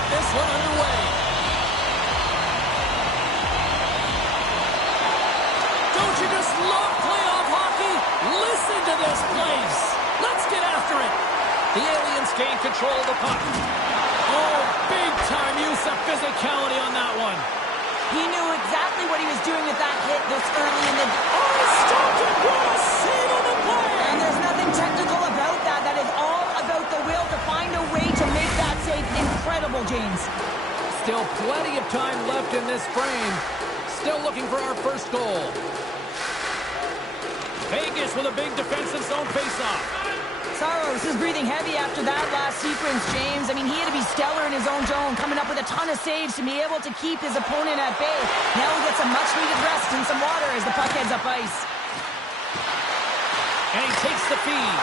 get this one underway. Don't you just love playoff hockey? Listen to this place. Let's get after it. The aliens gain control of the puck. Oh, big-time use of physicality on that one. He knew exactly what he was doing with that hit this early in the... Oh, he stopped it! What a save on the play! And there's nothing technical about that. That is all about the will to find a way to make that save incredible, James. Still plenty of time left in this frame. Still looking for our first goal. Vegas with a big defensive zone face-off. Saros is breathing heavy after that last sequence, James. I mean, he had to be stellar in his own zone, coming up with a ton of saves to be able to keep his opponent at bay. Now he gets a much-needed rest and some water as the puck heads up ice. And he takes the feed.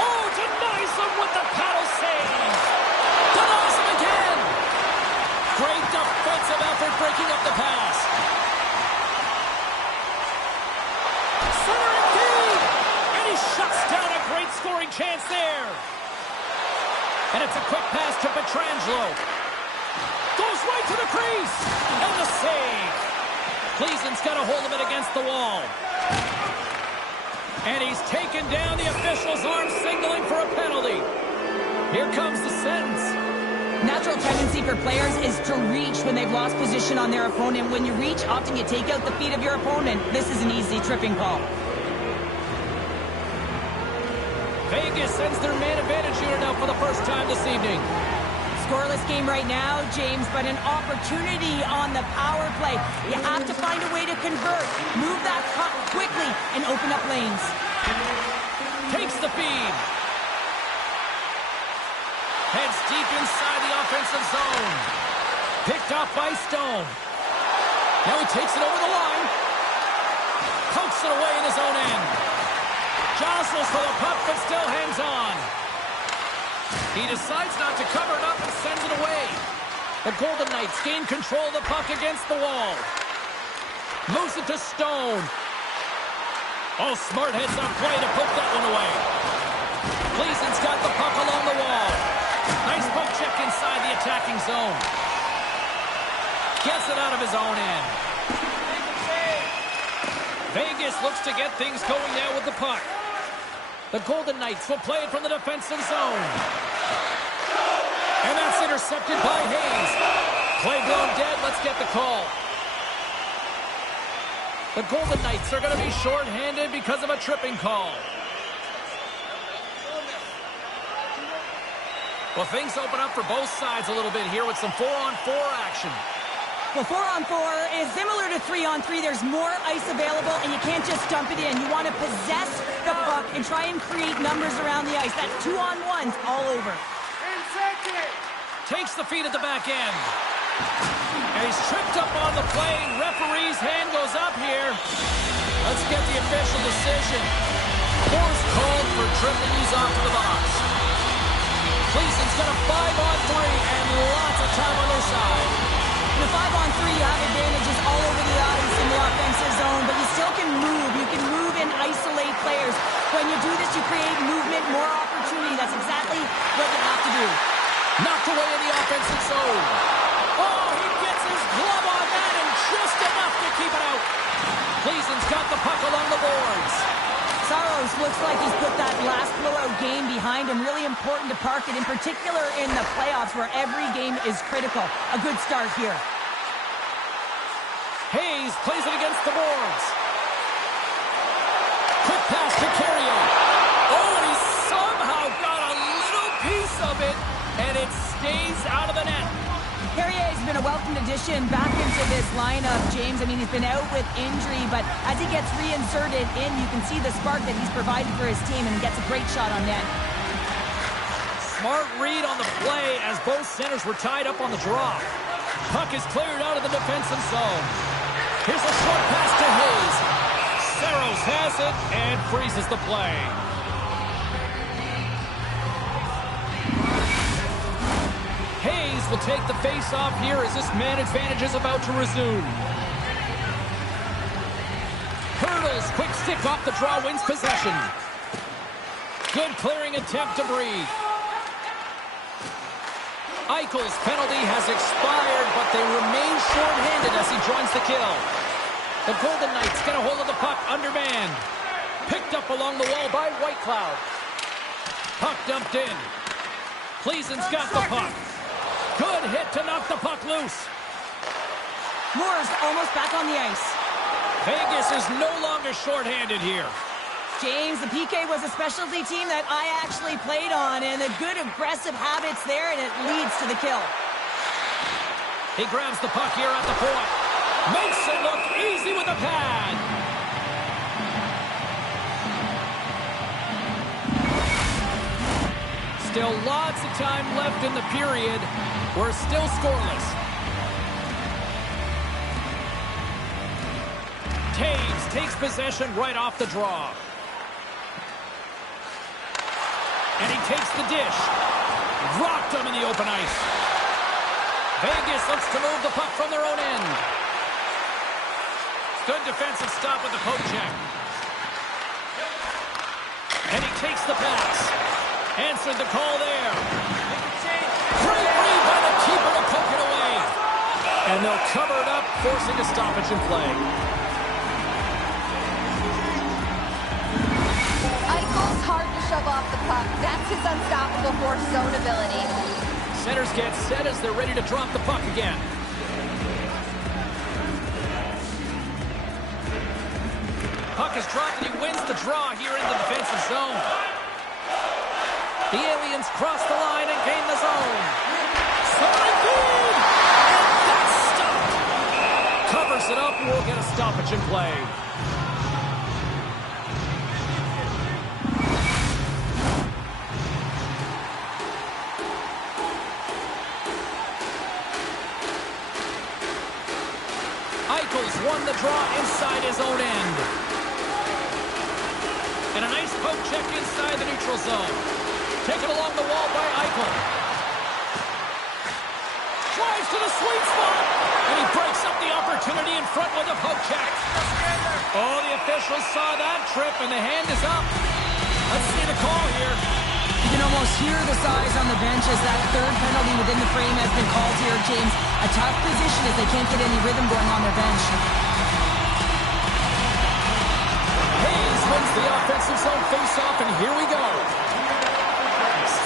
Oh, denies him with the paddle save. Denies him again. Great defensive effort breaking up the pass. Centering feed. And he shuts down a great scoring chance there. And it's a quick pass to Pietrangelo. Goes right to the crease. And the save. Gleason's got a hold of it against the wall. And he's taken down. The official's arm signaling for a penalty. Here comes the sentence. Natural tendency for players is to reach when they've lost position on their opponent. When you reach, often you take out the feet of your opponent. This is an easy tripping call. Vegas sends their man advantage unit out for the first time this evening. Scoreless game right now, James, but an opportunity on the power play. You have to find a way to convert. Move that puck quickly and open up lanes. Takes the feed. Heads deep inside the offensive zone. Picked off by Stone. Now he takes it over the line. Pokes it away in his own end. Jostles for the puck, but still hangs on. He decides not to cover it up and sends it away. The Golden Knights gain control of the puck against the wall. Moves it to Stone. Oh, smart heads-up play to put that one away. Gleason's got the puck along the wall. Nice poke check inside the attacking zone. Gets it out of his own end. Vegas looks to get things going now with the puck. The Golden Knights will play it from the defensive zone. And that's intercepted by Hayes. Play blown dead. Let's get the call. The Golden Knights are going to be shorthanded because of a tripping call. Well, things open up for both sides a little bit here with some 4-on-4 action. Well, 4-on-4 is similar to 3-on-3. There's more ice available, and you can't just dump it in. You want to possess the puck and try and create numbers around the ice. That's 2-on-1s all over. Takes the feed at the back end. And he's tripped up on the play. Referee's hand goes up here. Let's get the official decision. Force called for tripping off to the box. Gleason's got a 5-on-3 and lots of time on their side. In a 5-on-3, you have advantages all over the ice in the offensive zone, but you still can move. You can move and isolate players. When you do this, you create movement, more opportunity. That's exactly what you have to do. Knocked away in the offensive zone. Oh, he gets his glove on that and just enough to keep it out. Gleason's got the puck along the boards. Saros looks like he's put that last blowout game behind him. Really important to park it, in particular in the playoffs where every game is critical. A good start here. Hayes plays it against the boards. Quick pass to Carrier. Oh, and he somehow got a little piece of it, and it stays out of the net. Carrier's been a welcome addition back into this lineup, James. I mean, he's been out with injury, but as he gets reinserted in, you can see the spark that he's provided for his team, and he gets a great shot on net. Smart read on the play as both centers were tied up on the draw. Puck is cleared out of the defensive zone. Here's a short pass to Hayes. Saros has it and freezes the play. Hayes will take the face-off here as this man advantage is about to resume. Hurdles, quick stick off the draw, wins possession. Good clearing attempt to breathe. Eichel's penalty has expired, but they remain short-handed as he joins the kill. The Golden Knights get a hold of the puck undermanned. Picked up along the wall by Whitecloud. Puck dumped in. Pleasen's got the puck. Good hit to knock the puck loose. Moore's almost back on the ice. Vegas is no longer short-handed here. James, the PK was a specialty team that I actually played on, and the good aggressive habits there, and it leads to the kill. He grabs the puck here at the point. Makes it look easy with a pad. Still lots of time left in the period. We're still scoreless. Taves takes possession right off the draw. And he takes the dish. Rocked him in the open ice. Vegas looks to move the puck from their own end. Good defensive stop with the poke check. And he takes the pass. Answered the call there. Great read by the keeper to poke it away. And they'll cover it up, forcing a stoppage in play. Eichel's hard to shove off the puck. That's his unstoppable force zone ability. Centers get set as they're ready to drop the puck again. Puck is dropped and he wins the draw here in the defensive zone. The Aliens cross the line and gain the zone. Sonic feed! And that's stopped. Covers it up and we'll get a stoppage in play. Eichel's won the draw inside his own end. And a nice poke check inside the neutral zone. Taken along the wall by Eichel. Drives to the sweet spot. And he breaks up the opportunity in front with a poke check. Oh, the officials saw that trip and the hand is up. Let's see the call here. You can almost hear the size on the bench as that third penalty within the frame has been called here, James. A tough position as they can't get any rhythm going on their bench. Hayes wins the offensive zone face-off, and here we go.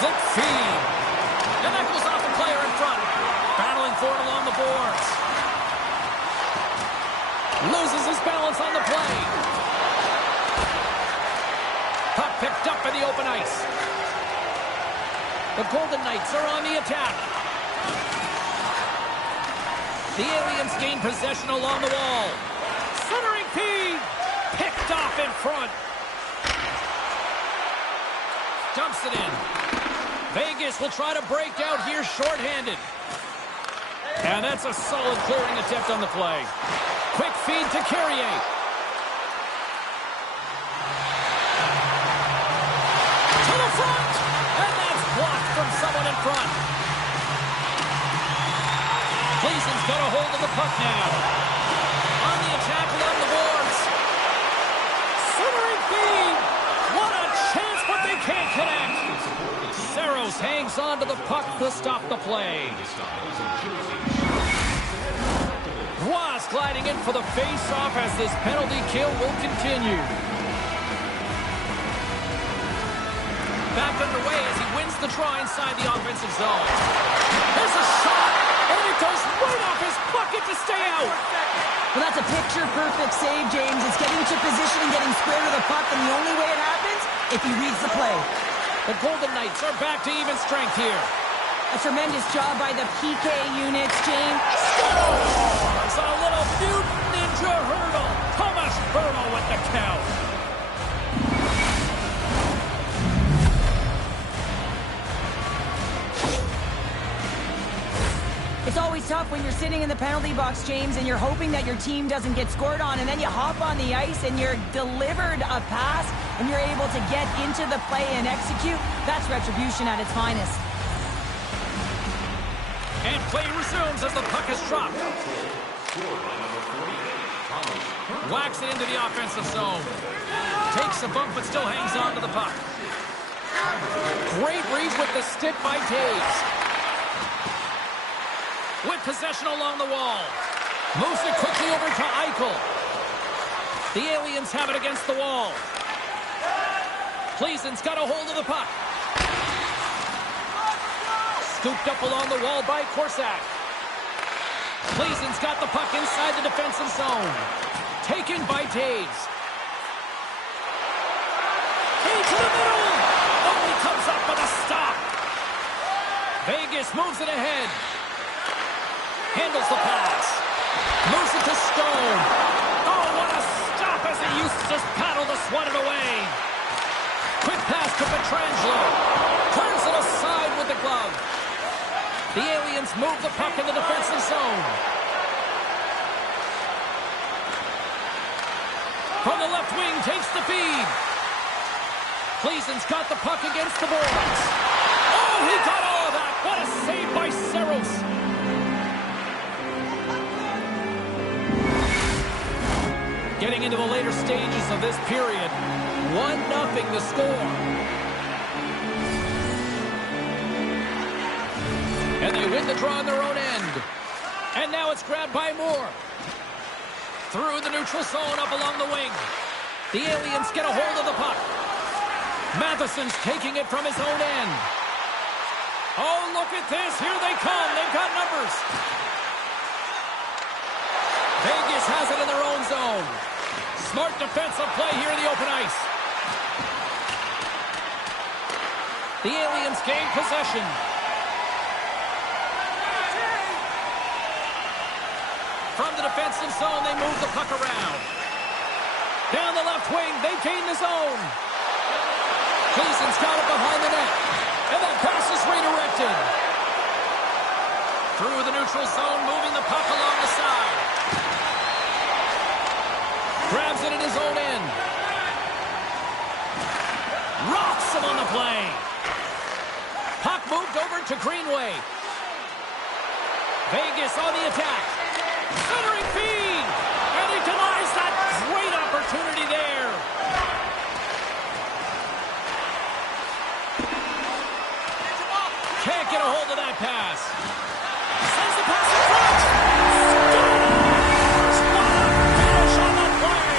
Slip feed. And that goes off the player in front. Battling for it along the boards. Loses his balance on the play. Puck picked up in the open ice. The Golden Knights are on the attack. The Aliens gain possession along the wall. Centering feed. Picked off in front. Dumps it in. Vegas will try to break out here shorthanded. And that's a solid clearing attempt on the play. Quick feed to Carrier. To the front. And that's blocked from someone in front. Gleason's got a hold of the puck now. On the attack along the boards. Centering feed. What a chance, but they can't connect. Saros hangs on to the puck to stop the play. Ross gliding in for the face-off as this penalty kill will continue. Back underway as he wins the draw inside the offensive zone. There's a shot, and it goes right off his bucket to stay out. Well, that's a picture-perfect save, James. It's getting to position and getting square to the puck, and the only way it happens, if he reads the play. The Golden Knights are back to even strength here. A tremendous job by the PK units, James. Scores! A little mutant ninja hurdle. Thomas Berto with the count. It's always tough when you're sitting in the penalty box, James, and you're hoping that your team doesn't get scored on, and then you hop on the ice and you're delivered a pass, and you're able to get into the play and execute. That's retribution at its finest. And play resumes as the puck is dropped. Whacks it into the offensive zone. Takes a bump but still hangs on to the puck. Great read with the stick by Taves. with possession along the wall. Moves it quickly over to Eichel. The Aliens have it against the wall. Pleasen's got a hold of the puck. Scooped up along the wall by Korsak. Pleasen's got the puck inside the defensive zone. Taken by Taves. Into the middle. Oh, he comes up with a stop. Vegas moves it ahead. Handles the pass. Moves it to Stone. Oh, what a stop as he used to just paddle to swat it away. Quick pass to Pietrangelo. Turns it aside with the glove. The Aliens move the puck in the defensive zone. From the left wing, takes the feed. Pleasen's got the puck against the boards. Oh, he got all of that. What a save by Saros. Getting into the later stages of this period. 1-0 the score. And they win the draw on their own end. And now it's grabbed by Moore. Through the neutral zone, up along the wing. The Aliens get a hold of the puck. Matheson's taking it from his own end. Oh, look at this. Here they come. They've got numbers. Vegas has it in their own zone. Smart defensive play here in the open ice. The Aliens gain possession. From the defensive zone, they move the puck around. Down the left wing, they gain the zone. Pleasen's got it behind the net. And that pass is redirected. Through the neutral zone, moving the puck along the side. Grabs it in his own end. Rocks him on the play. Puck moved over to Greenway. Vegas on the attack. Centering feed. And he denies that great opportunity there. Can't get a hold of that pass. Sends the pass in front. Scores! What a finish on the play.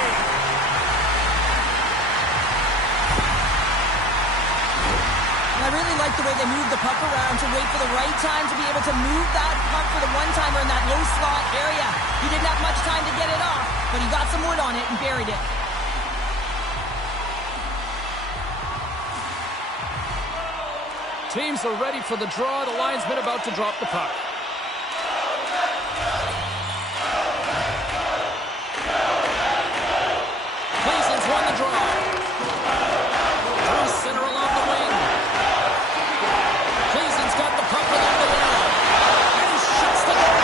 I really like the way they move the puck around to wait for the right time to be able to move that puck for the one-timer in that low slot area. He didn't have much time to get it off, but he got some wood on it and buried it. Teams are ready for the draw. The linesman about to drop the puck. Pleasen's won the draw. Through center along the wing. Pleasen's got the puck along the wall. And he shuts the goal.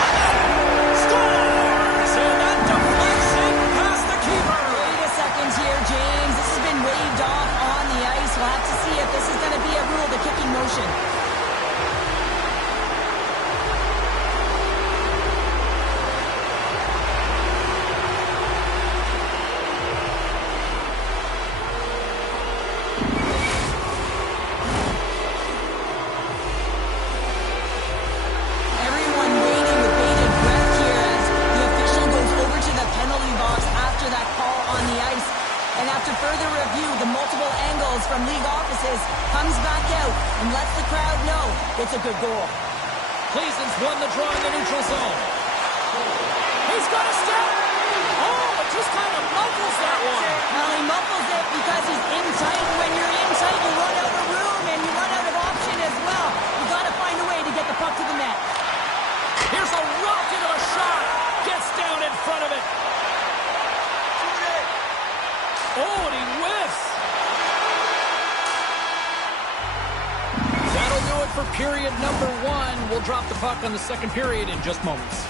Scores! And that deflection past the keeper. Wait a second here, James. This has been waved off on the ice. We'll have to see if this is going to be a rule, the kicking motion. Everyone waiting with bated breath here as the official goes over to the penalty box after that call on the ice. And after further review, the multiple angles from league offices comes back out and lets the crowd know it's a good goal. Pleasen's won the draw in the neutral zone. He's got a step. Oh, it just kind of muffles that one. Well, he muffles it because he's in tight. When you're in tight, you run out of room and you run out of option as well. You got to find a way to get the puck to the net. Here's a rocket of a shot. Gets down in front of it. Oh, and he whiffs. That'll do it for period number 1. We'll drop the puck on the second period in just moments.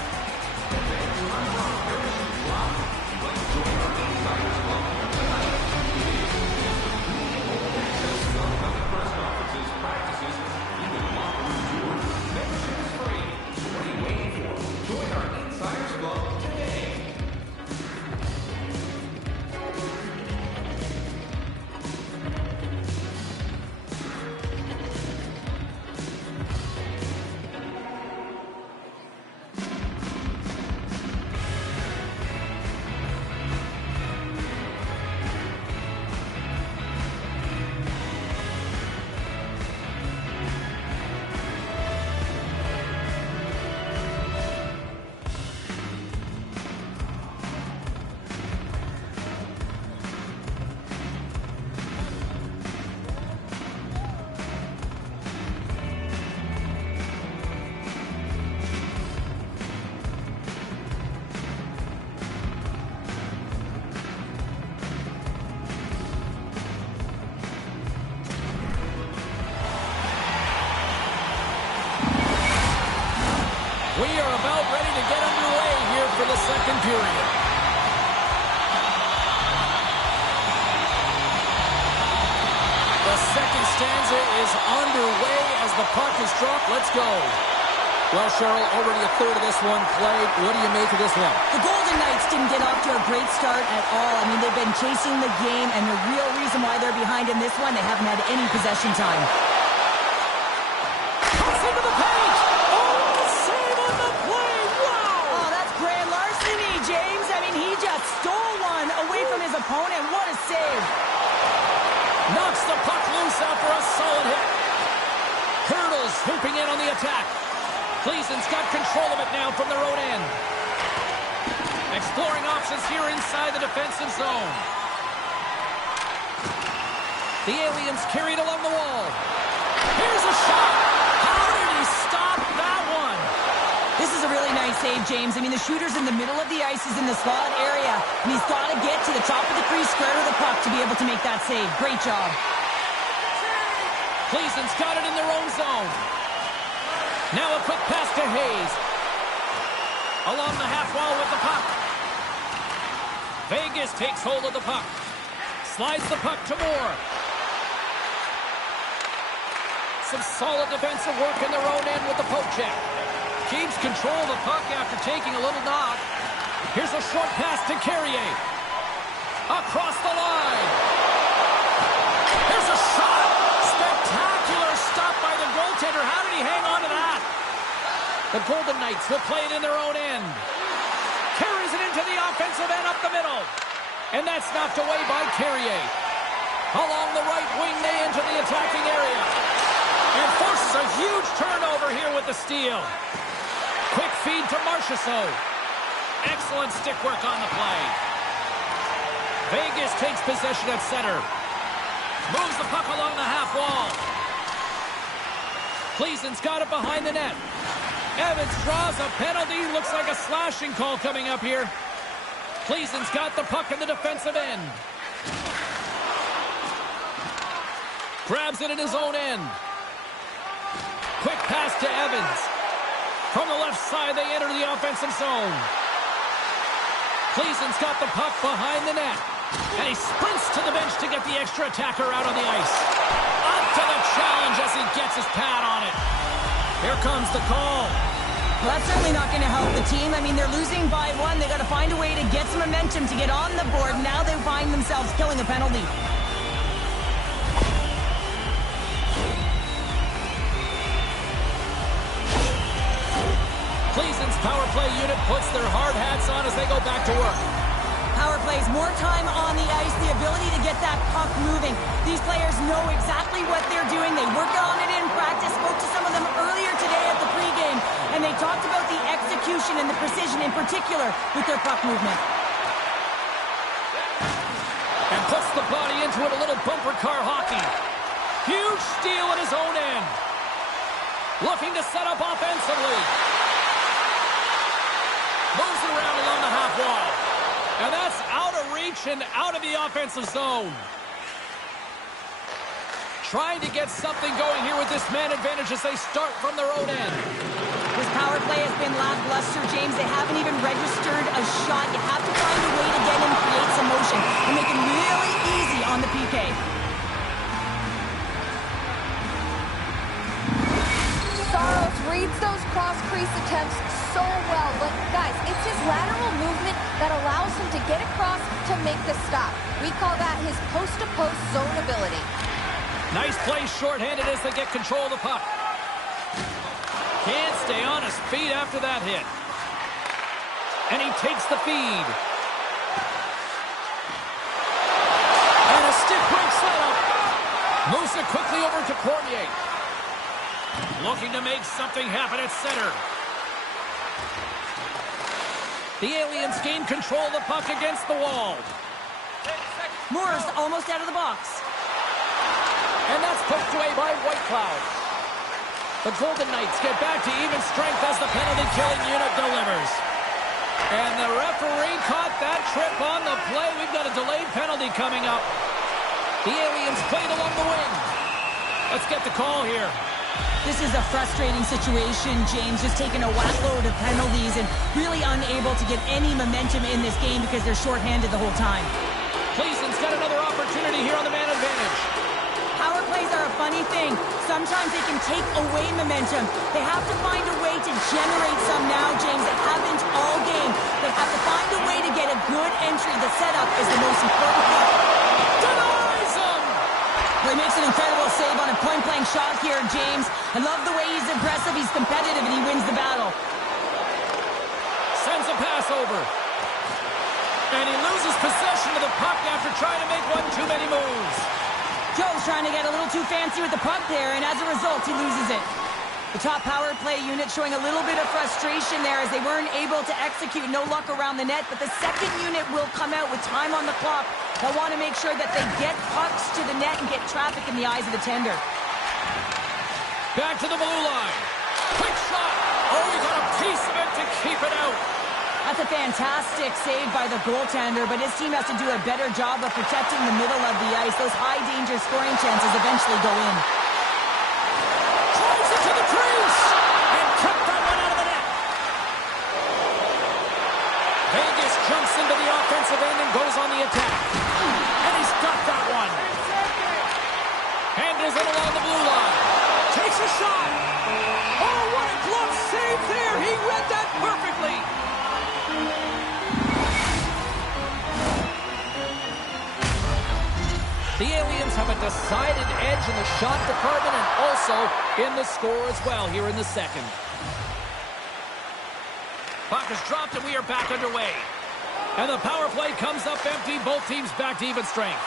We are about ready to get underway here for the second period. The second stanza is underway as the puck is dropped. Let's go. Well, Cheryl, already a third of this one played. What do you make of this one? The Golden Knights didn't get off to a great start at all. I mean, they've been chasing the game, and the real reason why they're behind in this one, they haven't had any possession time. Pass into the paint! Oh, save on the play! Wow! Oh, that's grand larceny, James. I mean, he just stole one away from his opponent. What a save. Knocks the puck loose after a solid hit. Hurdles swooping in on the attack. Cleason's got control of it now from their own end. Exploring options here inside the defensive zone. The aliens carried along the wall. Here's a shot. How did he stop that one? This is a really nice save, James. I mean, the shooter's in the middle of the ice. He's in the slot area, and he's got to get to the top of the crease, square to the puck to be able to make that save. Great job. Cleason's got it in their own zone. Now a quick pass to Hayes. Along the half wall with the puck. Vegas takes hold of the puck. Slides the puck to Moore. Some solid defensive work in their own end with the poke check. Keeps control of the puck after taking a little knock. Here's a short pass to Carrier. Across the line. Here's a shot. Spectacular stop by the goaltender. How did he hang on to that? The Golden Knights will play it in their own end. Carries it into the offensive end up the middle. And that's knocked away by Carrier. Along the right wing, they enter the attacking area. And forces a huge turnover here with the steal. Quick feed to Marchessault. Excellent stick work on the play. Vegas takes possession at center. Moves the puck along the half wall. Cleason's got it behind the net. Evans draws a penalty. Looks like a slashing call coming up here. Cleason's got the puck in the defensive end. Grabs it in his own end. Quick pass to Evans. From the left side, they enter the offensive zone. Cleason's got the puck behind the net. And he sprints to the bench to get the extra attacker out on the ice. Up to the challenge as he gets his pad on it. Here comes the call. Well, that's certainly not going to help the team. I mean, they're losing by one. They got to find a way to get some momentum to get on the board. Now they find themselves killing a penalty. Cleason's power play unit puts their hard hats on as they go back to work. Power plays, more time on the ice, the ability to get that puck moving. These players know exactly what they're doing. They work on it in practice. Spoke to some of them earlier today at the pregame, and they talked about the execution and the precision in particular with their puck movement. And puts the body into it, a little bumper car hockey. Huge steal at his own end. Looking to set up offensively. Moves it around along the half wall. And that's out of reach and out of the offensive zone. Trying to get something going here with this man advantage as they start from their own end. This power play has been lackluster, James. They haven't even registered a shot. You have to find a way to get in, create some motion, and make it really easy on the PK. Saros reads those cross-crease attempts so well, but guys, it's his lateral movement that allows him to get across to make the stop. We call that his post-to-post zone ability. Nice play shorthanded as they get control of the puck. Can't stay on his feet after that hit. And he takes the feed. And a stick break setup. Moves it quickly over to Cormier. Looking to make something happen at center. The aliens gain control of the puck against the wall. Moore's almost out of the box. And that's poked away by Whitecloud. The Golden Knights get back to even strength as the penalty-killing unit delivers. And the referee caught that trip on the play. We've got a delayed penalty coming up. The aliens played along the wing. Let's get the call here. This is a frustrating situation, James, just taking a whackload of penalties and really unable to get any momentum in this game because they're shorthanded the whole time. Cleason's got another opportunity here on the man advantage. Power plays are a funny thing. Sometimes they can take away momentum. They have to find a way to generate some now, James. They haven't all game. They have to find a way to get a good entry. The setup is the most important thing. Denies him! Well, he makes an incredible save on a point-blank shot here, James. I love the way he's impressive, he's competitive, and he wins the battle. Sends a pass over. And he loses possession of the puck after trying to make one too many moves. Joe's trying to get a little too fancy with the puck there, and as a result, he loses it. The top power play unit showing a little bit of frustration there as they weren't able to execute. No luck around the net, but the second unit will come out with time on the clock. They'll want to make sure that they get pucks to the net and get traffic in the eyes of the tender. Back to the blue line. Quick shot. Oh, he got a piece of it to keep it out. That's a fantastic save by the goaltender, but his team has to do a better job of protecting the middle of the ice. Those high-danger scoring chances eventually go in. Drives it to the crease and kept that one out of the net. Vegas jumps into the offensive end and goes on the attack. And he's got that one. Handles it along the blue line. Takes a shot. Oh, what a glove save there. He read that perfectly. The Aliens have a decided edge in the shot department and also in the score as well here in the second. Puck is dropped and we are back underway. And the power play comes up empty. Both teams back to even strength.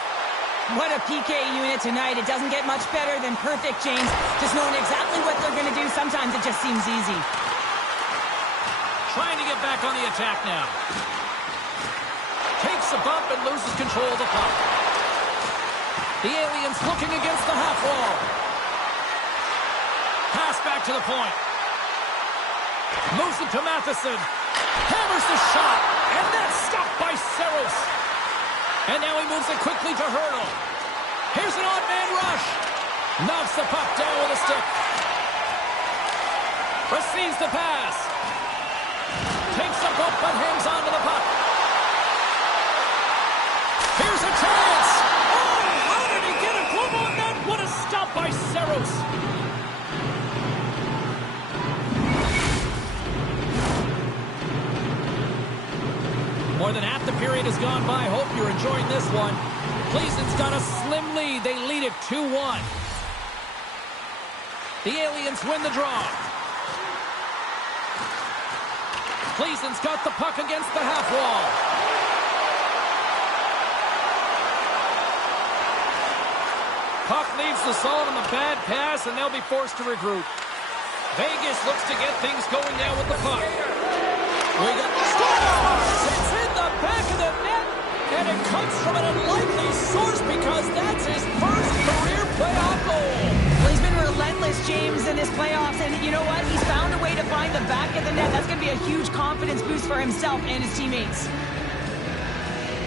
What a PK unit tonight. It doesn't get much better than perfect, James. Just knowing exactly what they're going to do, sometimes it just seems easy. Trying to get back on the attack now. Takes a bump and loses control of the puck. The Aliens looking against the half wall. Pass back to the point. Moves it to Matheson. Hammers the shot. And that's stopped by Saros. And now he moves it quickly to Hurdle. Here's an odd man rush. Knocks the puck down with a stick. Receives the pass. Takes a bump but hangs on to the puck. Here's a chance. Oh, how did he get a glove on that? What a stop by Saros. More than half the period has gone by. Hope you're enjoying this one. Cleason's got a slim lead. They lead it 2-1. The Aliens win the draw. Cleason's got the puck against the half wall. Puck leaves the zone on the bad pass, and they'll be forced to regroup. Vegas looks to get things going now with the puck. We got Stars! It's in the back of the net, and it comes from an unlikely source because that's his first career playoff goal. Well, he's been relentless, James, in this playoffs, and you know what? He's found a way to find the back of the net. That's going to be a huge confidence boost for himself and his teammates.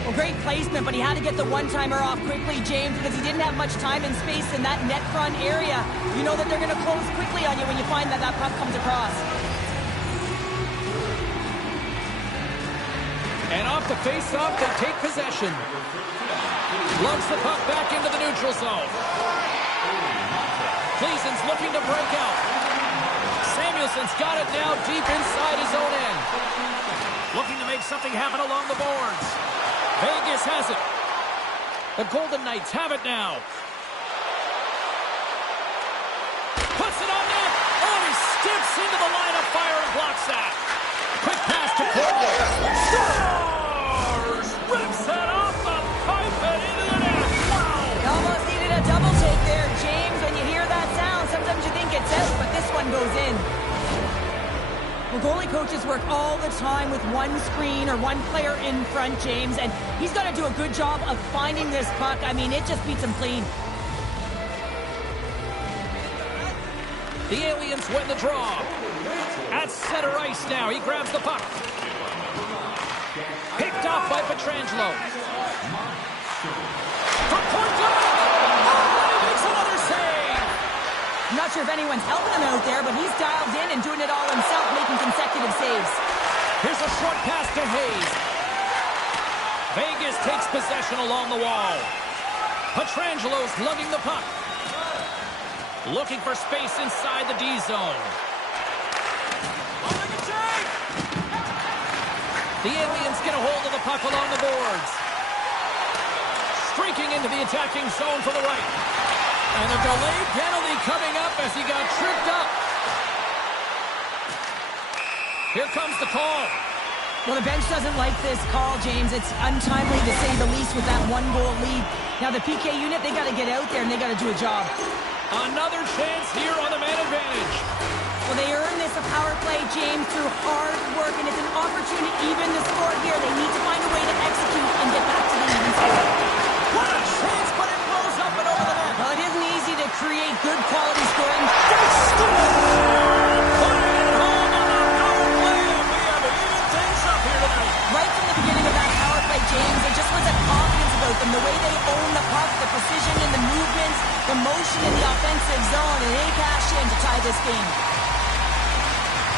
Well, great placement, but he had to get the one-timer off quickly, James, because he didn't have much time and space in that net front area. You know that they're going to close quickly on you when you find that puck comes across. And off the face-off, they take possession. Lugs the puck back into the neutral zone. Cleason's looking to break out. Samuelson's got it now deep inside his own end. Looking to make something happen along the boards. Vegas has it. The Golden Knights have it now. Puts it on net. Oh, he steps into the line of fire and blocks that. Quick pass to Cornwall. Stars! Rips it off the pipe and into the net. Wow! He almost needed a double take there, James. When you hear that sound, sometimes you think it's out, but this one goes in. Well, goalie coaches work all the time with one screen or one player in front, James, and he's got to do a good job of finding this puck. I mean, it just beats him clean. The Aliens win the draw. At center ice now, he grabs the puck. Picked off by Pietrangelo. From point blank. Oh, he makes another save. Not sure if anyone's helping him out there, but he's dialed in and doing it all himself, making consecutive saves. Here's a short pass to Hayes. Vegas takes possession along the wall. Petrangelo's lugging the puck. Looking for space inside the D zone. The aliens get a hold of the puck along the boards. Streaking into the attacking zone for the right. And a delayed penalty coming up as he got tripped up. Here comes the call. Well, the bench doesn't like this call, James. It's untimely to say the least with that one-goal lead. Now, the PK unit, they got to get out there and they got to do a job. Another chance here on the man advantage. Well, they earned this a power play, James, through hard work, and it's an opportunity to even the score here. They need to find a way to execute and get back to the even score. What a chance, but it rolls up and over the net. Well, it isn't easy to create good quality scoring. They score! Putting it home on the power play, and we have even things up here tonight. Right from the beginning of that power play, James, there just was a confidence about them. The way they own the puck, the precision in the movements, the motion in the offensive zone, and they cash in to tie this game.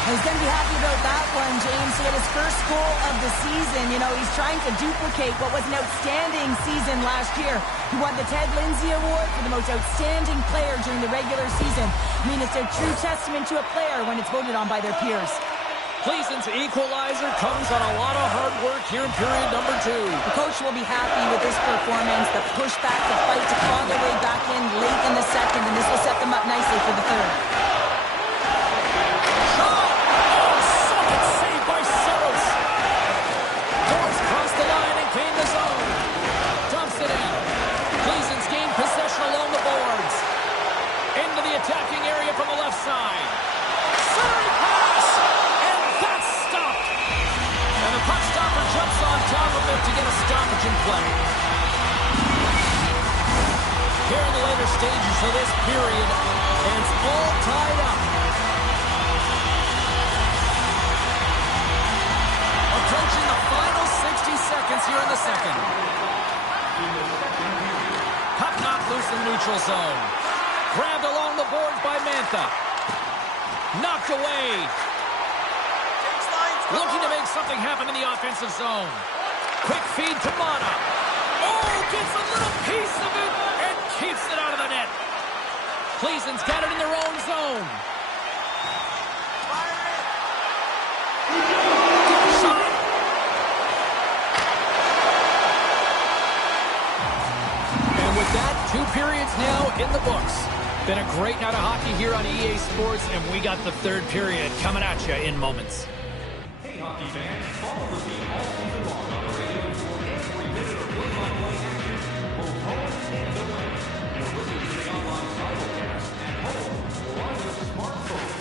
He's going to be happy about that one, James. He had his first goal of the season. You know, he's trying to duplicate what was an outstanding season last year. He won the Ted Lindsay Award for the most outstanding player during the regular season. I mean, it's a true testament to a player when it's voted on by their peers. Cleason's equalizer comes on a lot of hard work here in period number 2. The coach will be happy with this performance, the pushback, the fight to claw their way back in late in the second, and this will set them up nicely for the third. Attacking area from the left side. Centering pass! And that's stopped! And the puck stopper jumps on top of it to get a stoppage in play. Here in the later stages of this period, and it's all tied up. Approaching the final 60 seconds here in the second. Puck knocked loose in the neutral zone. Grabbed along the boards by Mantha. Knocked away. Looking to make something happen in the offensive zone. Quick feed to Mata. Oh, gets a little piece of it and keeps it out of the net. Cleason's got it in their own zone. Shot. And with that, 2 periods now in the books. Been a great night of hockey here on EA Sports, and we got the third period coming at you in moments. Hey, hockey fans, follow the team all season long on the radio for every minute of play-by-play action, both home and away. You're listening to the online simulcast at home or on your smartphone.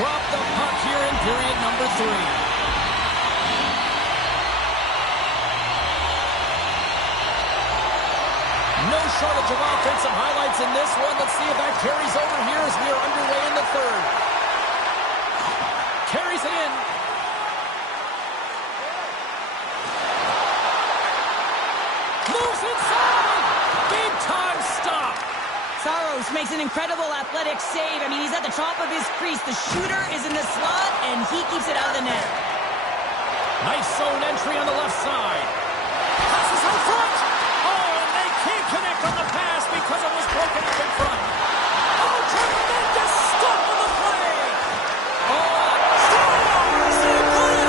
drop the puck here in period number 3. No shortage of offensive highlights in this one. Let's see if that carries over here as we are underway in the third. Carries it in. Moves inside. Big time stop. Saros makes an incredible athletic save. I mean, he's at the top of his crease. The shooter is in the slot, and he keeps it out of the net. Nice zone entry on the left side. Passes out front. Oh, and they can't connect on the pass because it was broken up in front. Oh, tremendous stop on the play. Oh,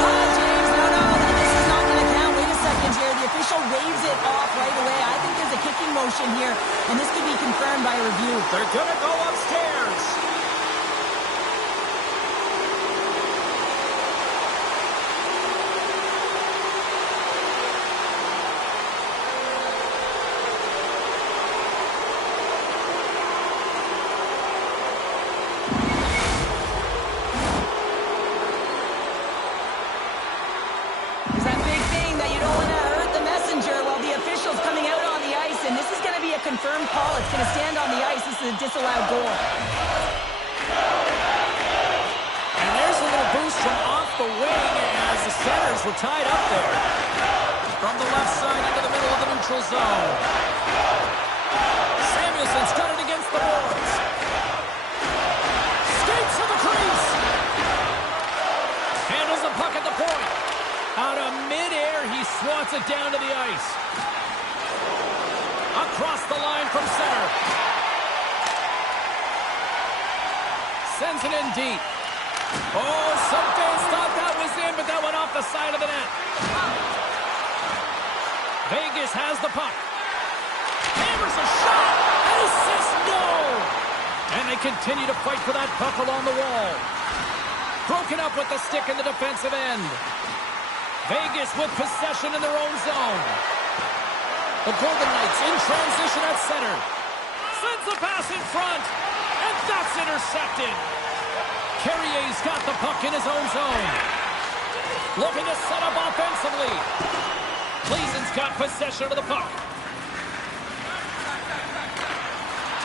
James, no, this is not going to count. Wait a second here. The official waves it off right away. I think there's a kicking motion here, and this could be confirmed by a review. they're going to go upstairs. There's that big thing that you don't want to hurt the messenger while the official's coming out on the ice, and this is going to be a confirmed call. It's going to stand on the ice. This is a disallowed goal. And there's a little boost from off the wing as the centers were tied up there. From the left side into the middle of the neutral zone. Samuelson's got it against the boards. Skates to the crease. Handles the puck at the point. Out of midair, he swats it down to the ice. Across the line from center. Sends it in deep. Oh, some fans thought that was in, but that went off the side of the net. Vegas has the puck. Hammers a shot. And assist, no! And they continue to fight for that puck along the wall. Broken up with the stick in the defensive end. Vegas with possession in their own zone. The Golden Knights in transition at center. Sends the pass in front. And that's intercepted. Carrier's got the puck in his own zone. Looking to set up offensively. Gleason's got possession of the puck.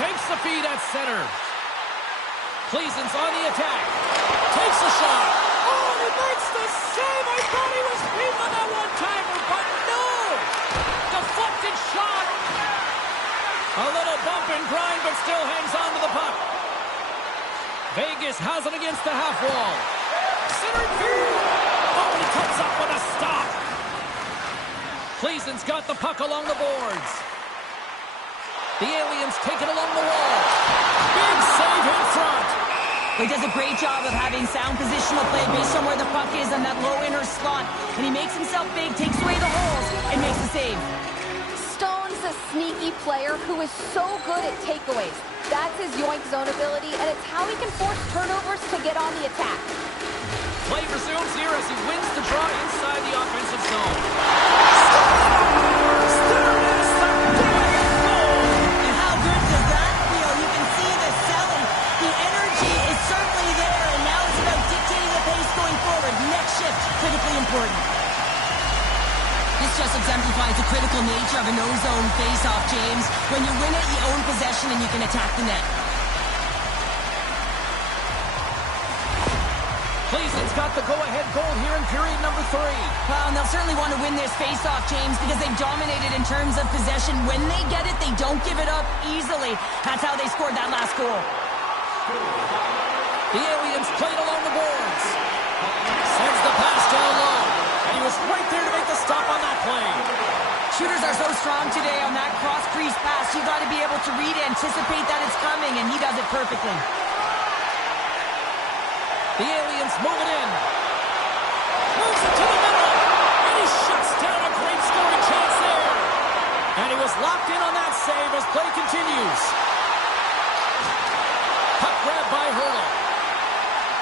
Takes the feed at center. Gleason's on the attack. Takes a shot. Oh, he makes the save. I thought he was beaten on that one-timer, but no! Deflected shot. A little bump and grind, but still hangs on to the puck. Vegas has it against the half wall. Centering field. Oh, he comes up with a stop. Gleason's got the puck along the boards. The Aliens take it along the wall. Big save in front. He does a great job of having sound positional play based on where the puck is on that low inner slot. And he makes himself big, takes away the holes, and makes the save. Stone's a sneaky player who is so good at takeaways. That's his yoink zone ability, and it's how he can force turnovers to get on the attack. Play resumes here as he wins the draw inside the offensive zone. There it is, the go-ahead goal. And how good does that feel? You can see the selling. The energy is certainly there, and now it's about dictating the pace going forward. Next shift, critically important. This just exemplifies the critical nature of a no-zone face-off, James. When you win it, you own possession and you can attack the net. Gleason's got the go-ahead goal here in period number 3. Well, and they'll certainly want to win this face-off, James, because they've dominated in terms of possession. When they get it, they don't give it up easily. That's how they scored that last goal. The Aliens played along the boards. Sends the pass down low. And he was right there to make the stop on that play. Shooters are so strong today on that cross-crease pass. You've got to be able to read, anticipate that it's coming, and he does it perfectly. The Aliens move it in. Moves it to the middle. And he shuts down a great scoring chance there. And he was locked in on that save as play continues. Puck grab by Hurdle.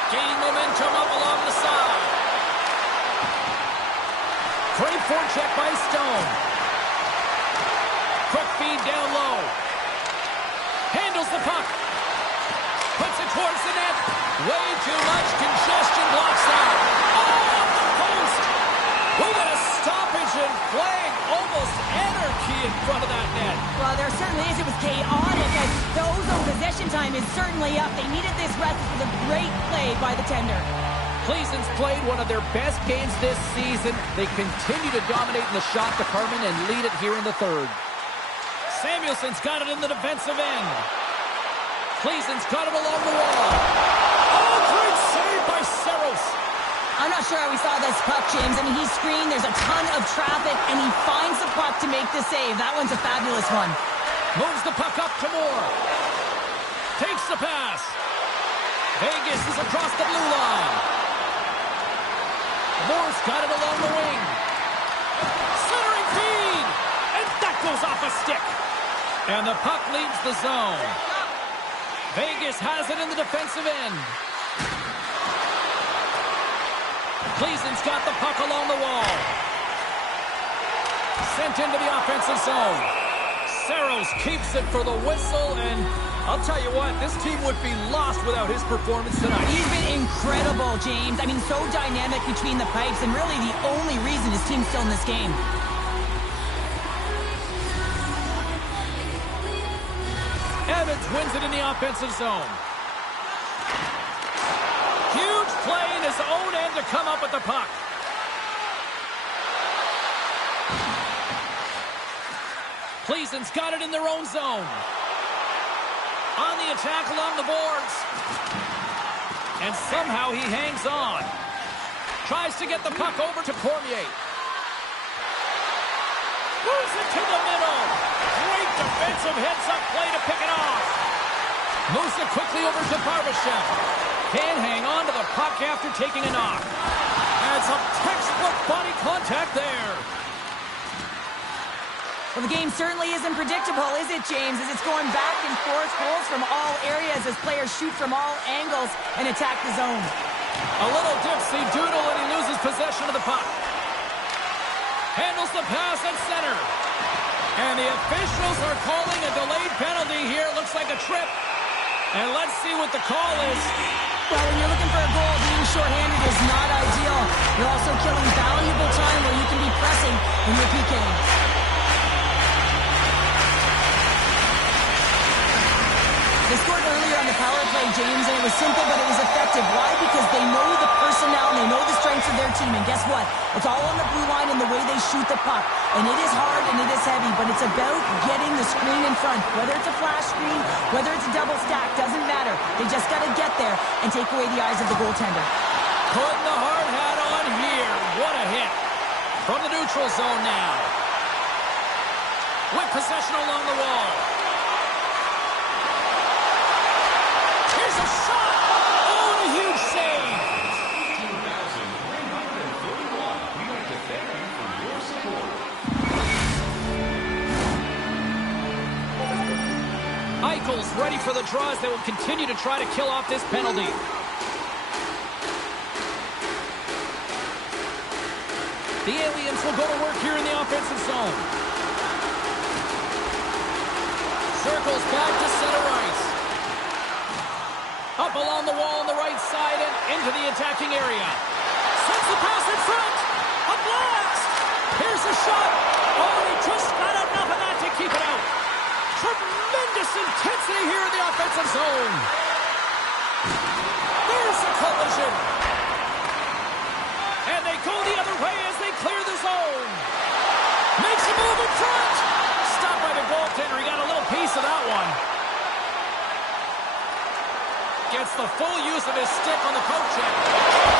Gaining momentum up along the side. Great forecheck by Stone. Quick feed down low. Handles the puck. Puts it towards the net. Way too much congestion blocks out. Oh, off the post. We got a stoppage and flag. Almost anarchy in front of that net. Well, there certainly is. It was chaotic as the ozone possession time is certainly up. They needed this rest for the great play by the tender. Cleveland's played one of their best games this season. They continue to dominate in the shot department and lead it here in the third. Samuelson's got it in the defensive end. Cleveland's got it along the wall. Oh, great save by Saros. I'm not sure how we saw this puck, James. I mean, he's screened, there's a ton of traffic, and he finds the puck to make the save. That one's a fabulous one. Moves the puck up to Moore. Takes the pass. Vegas is across the blue line. Moore's got it along the wing. Centering feed! And that goes off a stick. And the puck leaves the zone. Vegas has it in the defensive end. Cleveland's got the puck along the wall. Sent into the offensive zone. Saros keeps it for the whistle, and I'll tell you what, this team would be lost without his performance tonight. He's been incredible, James. I mean, so dynamic between the pipes, and really the only reason his team's still in this game. Evans wins it in the offensive zone. Huge play in his own end to come up with the puck. Cleveland's got it in their own zone. On the attack along the boards. And somehow he hangs on. Tries to get the puck over to Cormier. Moves it to the middle. Great defensive heads-up play to pick it off. Moves it quickly over to Barbashev. Can't hang on to the puck after taking a knock. And some textbook body contact there. Well, the game certainly isn't predictable, is it, James? As it's going back and forth, goals from all areas as players shoot from all angles and attack the zone. A little dipsy doodle and he loses possession of the puck. Handles the pass at center. And the officials are calling a delayed penalty here. Looks like a trip. And let's see what the call is. Well, when you're looking for a goal, being shorthanded is not ideal. You're also killing valuable time where you can be pressing when you're PKing. They scored earlier on the power play, James, and it was simple, but it was effective. Why? Because they know the personnel and they know the strengths of their team. And guess what? It's all on the blue line and the way they shoot the puck. And it is hard and it is heavy, but it's about getting the screen in front. Whether it's a flash screen, whether it's a double stack, doesn't matter. They just got to get there and take away the eyes of the goaltender. Putting the hard hat on here. What a hit. From the neutral zone now. With possession along the wall. Here's a shot! Oh, and a huge save! 2,331. We'd like to thank you for your support. Eichel's ready for the draws. They will continue to try to kill off this penalty. The Aliens will go to work here in the offensive zone. Circles back to center ice. Up along the wall on the right side and into the attacking area. Sends the pass in front. A blast. Here's a shot. Oh, he just got enough of that to keep it out. Tremendous intensity here in the offensive zone. There's a collision. And they go the other way as they clear the zone. Makes a move in front. Stopped by the goaltender. He got a little piece of that one. Gets the full use of his stick on the poke check.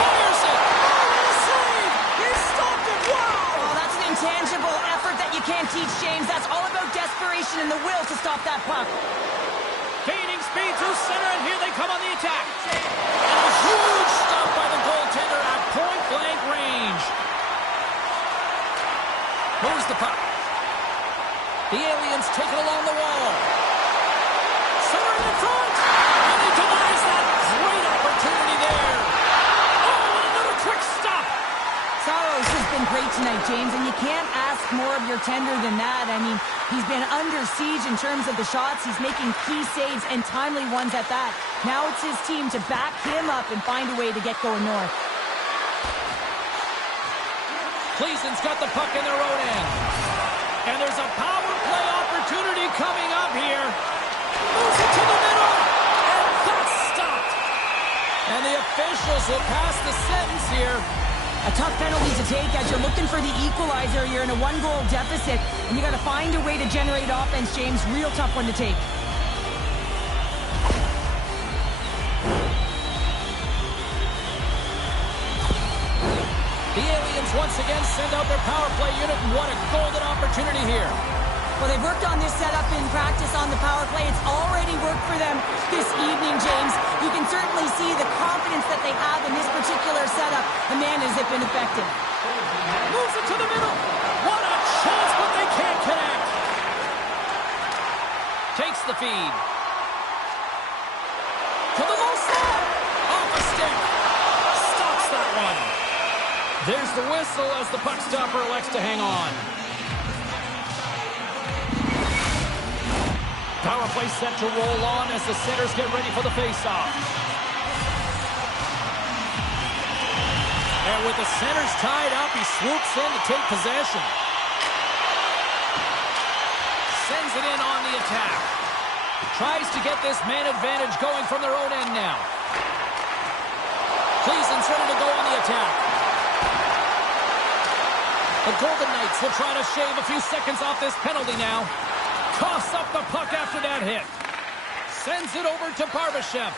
Fires it. Oh, save. He stopped it. Wow. Oh, that's an intangible effort that you can't teach, James. That's all about desperation and the will to stop that puck. Gaining speed through center, and here they come on the attack. And a huge stop by the goaltender at point-blank range. Moves the puck. The Aliens take it along the wall. Center in front. And he denies that great opportunity there. Oh, and another quick stop. Saros has been great tonight, James, and you can't ask more of your tender than that. I mean, he's been under siege in terms of the shots. He's making key saves and timely ones at that. Now it's his team to back him up and find a way to get going north. Cleason's got the puck in their own end. And there's a power play opportunity coming up here. Moves it to the middle. And that's stopped. And the officials will pass the sentence here. A tough penalty to take as you're looking for the equalizer. You're in a one-goal deficit, and you got to find a way to generate offense, James. Real tough one to take. The Aliens once again send out their power play unit, and what a golden opportunity here. Well, they've worked on this setup in practice on the power play. It's already worked for them this evening, James. You can certainly see the confidence that they have in this particular setup. The man has been effective. Moves it to the middle. What a chance, but they can't connect. Takes the feed. To the low side. Off a stick. Stops that one. There's the whistle as the puck stopper elects to hang on. Power play set to roll on as the centers get ready for the faceoff. And with the centers tied up, he swoops in to take possession. Sends it in on the attack. Tries to get this man advantage going from their own end now. Cleason's ready to go on the attack. The Golden Knights will try to shave a few seconds off this penalty now. Coughs up the puck after that hit. Sends it over to Barbashev.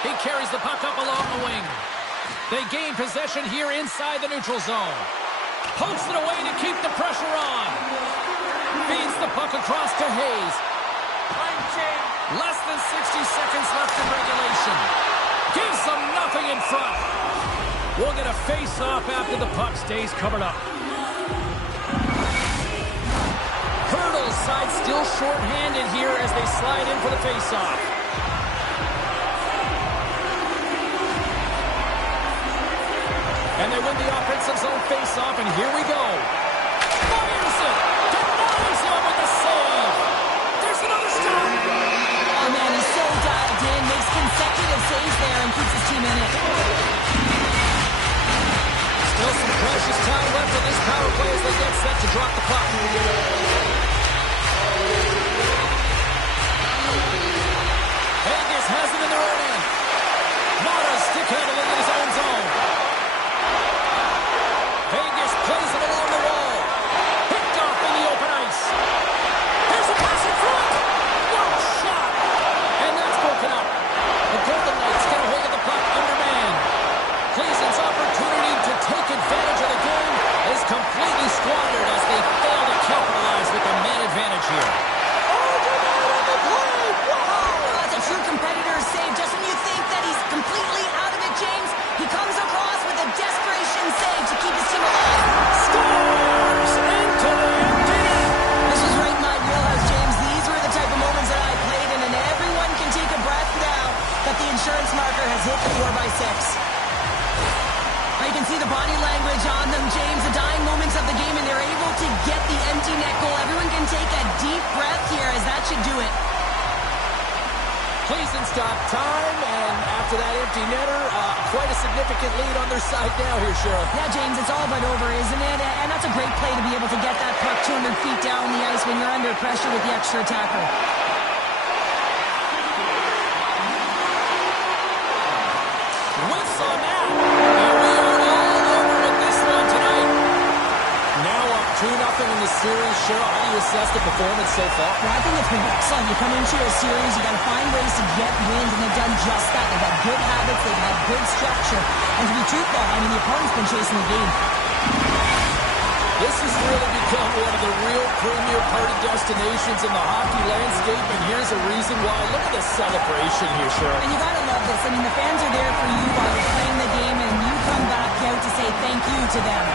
He carries the puck up along the wing. They gain possession here inside the neutral zone. Pokes it away to keep the pressure on. Feeds the puck across to Hayes. Less than 60 seconds left in regulation. Gives them nothing in front. We'll get a face-off after the puck stays covered up. Hurdles side still short-handed here as they slide in for the face-off. And they win the offensive zone face-off, and here we go. Fires it! Denies him with the save! There's another stop! Oh, man, he's so dialed in. Makes consecutive saves there and keeps his team in it. Still some precious time left in this power play as they get set to drop the puck. Vegas has it in their own end. Mata stick handling in his own zone. Vegas plays it along the wall. Picked off in the open ice. Here's a pass in front. What a shot. And that's broken up. The Golden Knights get a hold of the puck undermanned. Cleason's opportunity to take advantage of the game is completely squandered as they fail to capitalize with the man advantage here. True competitor's save. Just when you think that he's completely out of it, James, he comes across with a desperation save to keep his team alive. Scores into the empty net. This was right in my wheelhouse, James. These were the type of moments that I played in, and everyone can take a breath now that the insurance marker has hit the 4x6. You can see the body language on them, James. The dying moments of the game, and they're able to get the empty net goal. Everyone can take a deep breath here, as that should do it. Cleason stopped time, and after that empty netter, quite a significant lead on their side now here, Cheryl. Yeah, James, it's all but over, isn't it? And that's a great play to be able to get that puck 200 feet down the ice when you're under pressure with the extra attacker. Whiffs on that, and we are all over with this one tonight. Now up 2-0 in the series. Cheryl, how do you assess the performance so far? Well, I think it's been excellent. You come into a series, you got to find ways to get wins, and they've done just that. They've had good habits, they've had good structure, and to be truthful, I mean, the opponent's been chasing the game. This has really become one of the real premier party destinations in the hockey landscape, and here's a reason why. Look at the celebration here, Cheryl. And you got to love this. I mean, the fans are there for you while you're playing the game, and you come back out to say thank you to them.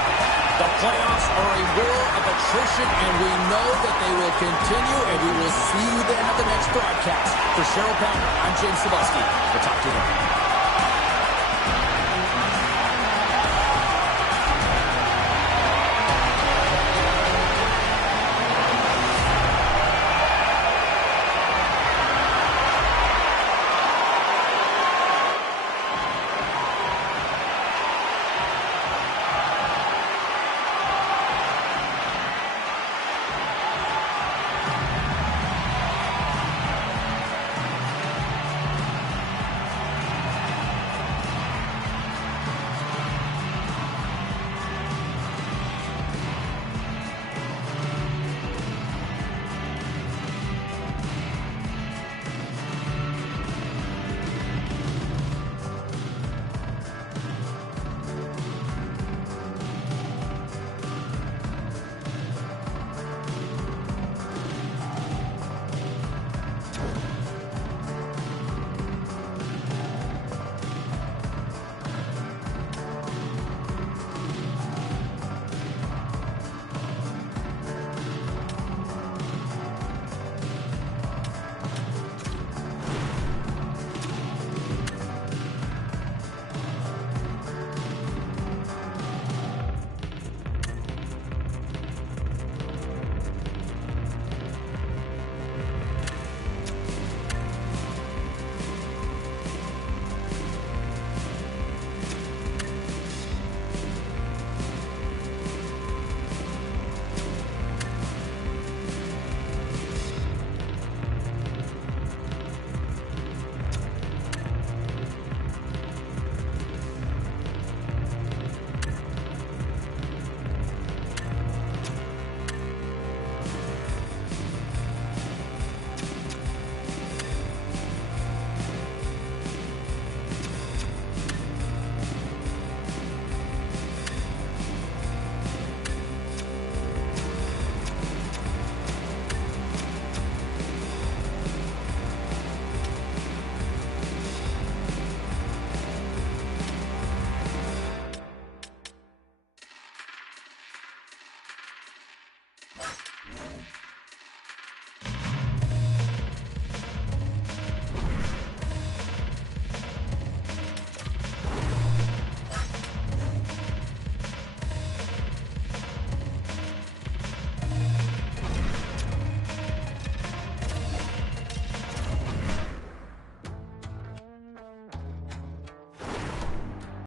The playoffs are a war of attrition, and we know that they will continue, and we will see you then at the next broadcast. For Cheryl Pounder, I'm James Cebulski. We'll talk to you then.